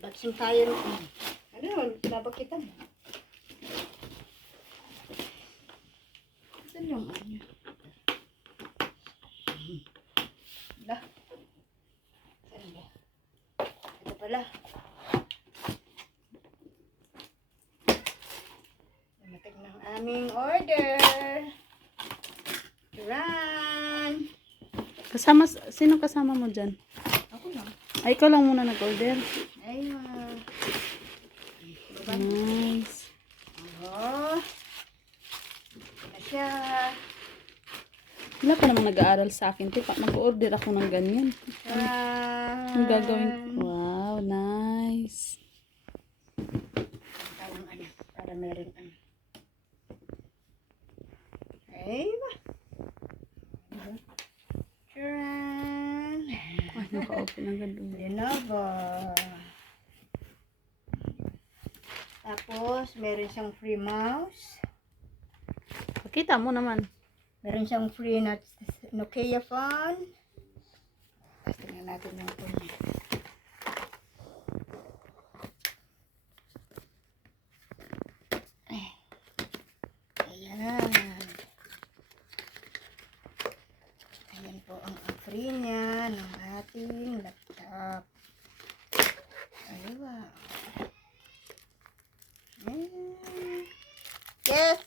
Baksin tayo. Ano, babakitan mo. Saan yung ano? Wala. Saan ba? Ito pala. Dumating ng aming order. Run! Sino kasama mo dyan? Ako lang. Ay, ikaw lang muna nag-order. Ayun. Nice. Oh. Ito na siya. Wala pa namang nag-aaral sa akin. Mag-order ako ng ganyan. Ang gagawin ko. Wow, nice. Tawang ano, para meron ano. Ay ba? Charan! Ay, naka-open ang ganda. Lenovo. Tapos, meron siyang free mouse. Pakita mo naman. Meron siyang free Nokia phone. Tapos, tingnan natin yung phone niya. Ayan. Ayan po ang free niya ng ating laptop. Ayun. Yes!